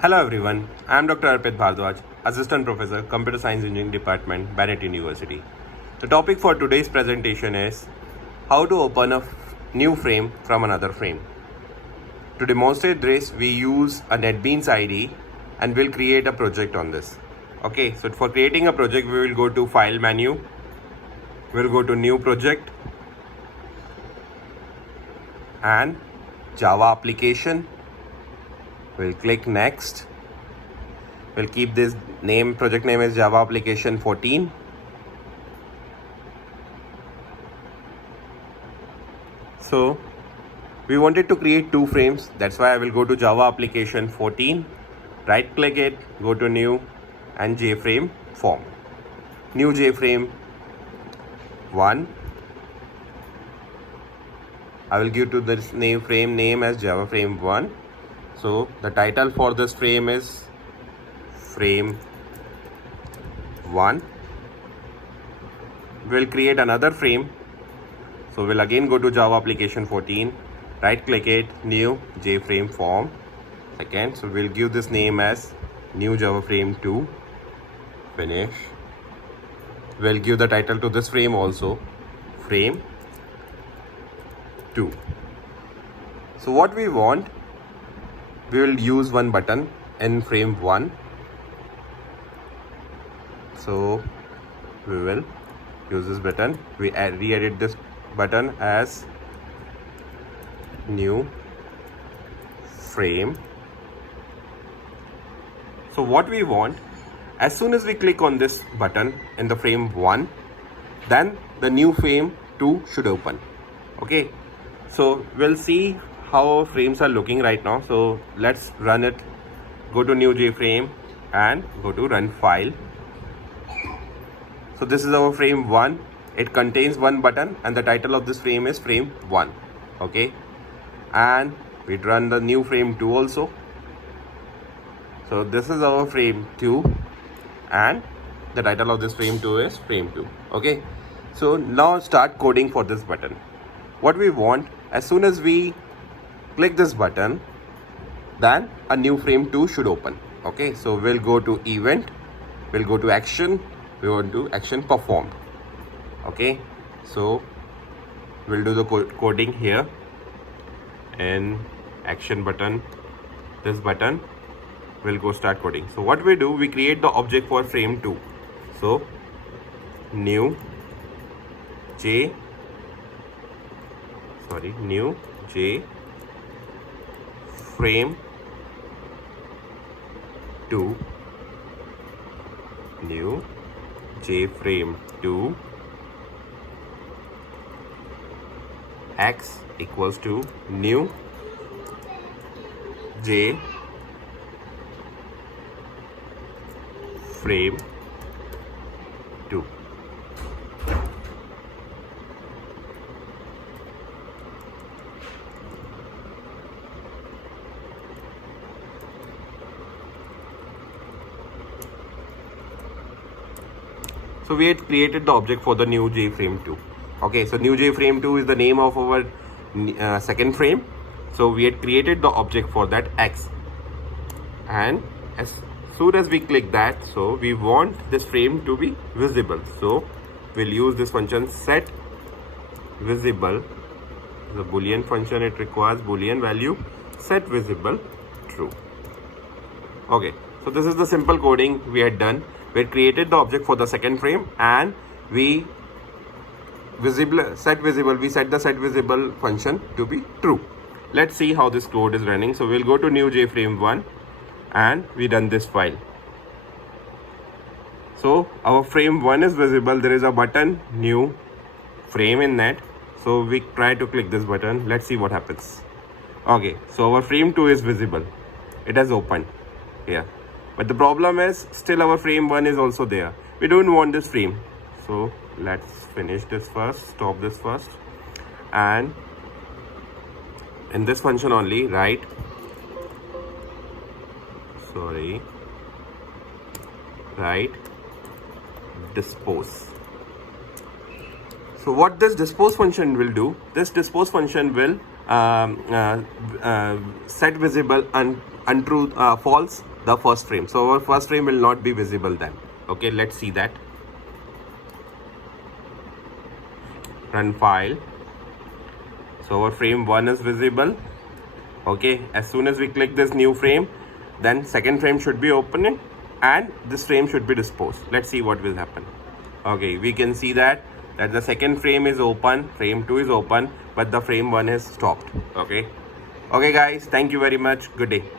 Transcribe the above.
Hello everyone, I am Dr. Arpit Bhardwaj, Assistant Professor, Computer Science Engineering Department, Bennett University. The topic for today's presentation is how to open a new frame from another frame. To demonstrate this, we use a NetBeans IDE and we'll create a project on this. Okay, so for creating a project, we will go to File menu, we'll go to New Project and Java Application. We'll click Next. We'll keep this name, project name is Java Application 14. So we wanted to create two frames. That's why I will go to Java Application 14, right click it, go to New and JFrame Form. New JFrame 1. I will give to this frame name as Java Frame 1. So the title for this frame is Frame 1. We'll create another frame. So we'll again go to Java Application 14, right click it, New JFrame Form. Second, so we'll give this name as New Java Frame 2. Finish. We'll give the title to this frame also, Frame 2. So what we want, we will use one button in frame 1. So we will use this button. We re-edit this button as New Frame. So what we want, as soon as we click on this button in the frame 1, then the new frame 2 should open. Okay, so we'll see how our frames are looking right now. So let's run it. Go to New JFrame and go to Run File. So this is our frame 1. It contains one button and the title of this frame is Frame 1. Okay, and we run the new frame 2 also. So this is our frame 2 and the title of this frame 2 is Frame 2. Okay, so now start coding for this button. What we want, as soon as we click this button, then a new frame 2 should open. Okay, so we'll go to Event, we'll go to Action, we want to Action Performed. Okay, so we'll do the coding here in Action button. This button will go start coding. So what we do, we create the object for frame 2. So new J frame 2, new JFrame 2, x equals to new J frame 2. So we had created the object for the new JFrame 2. Okay, so new JFrame 2 is the name of our second frame. So we had created the object for that X. And as soon as we click that, so we want this frame to be visible. So we'll use this function set visible. The Boolean function, it requires Boolean value set visible true. Okay, so this is the simple coding we had done. We created the object for the second frame and we set the set visible function to be true. Let's see how this code is running. So we'll go to New JFrame 1 and we run this file. So our frame 1 is visible. There is a button New Frame in that. So we try to click this button. Let's see what happens. Okay, so our frame 2 is visible. It has opened here. But the problem is still our frame 1 is also there. We don't want this frame. So let's finish this first, stop this first. And in this function only, write dispose. So what this dispose function will do, this dispose function will set visible untrue false the first frame. So our first frame will not be visible then. Okay, let's see that. Run file. So our frame 1 is visible. Okay, as soon as we click this new frame, then second frame should be opening and this frame should be disposed. Let's see what will happen. Okay, we can see that the second frame is open, frame 2 is open, but the frame 1 is stopped. Okay guys, thank you very much. Good day.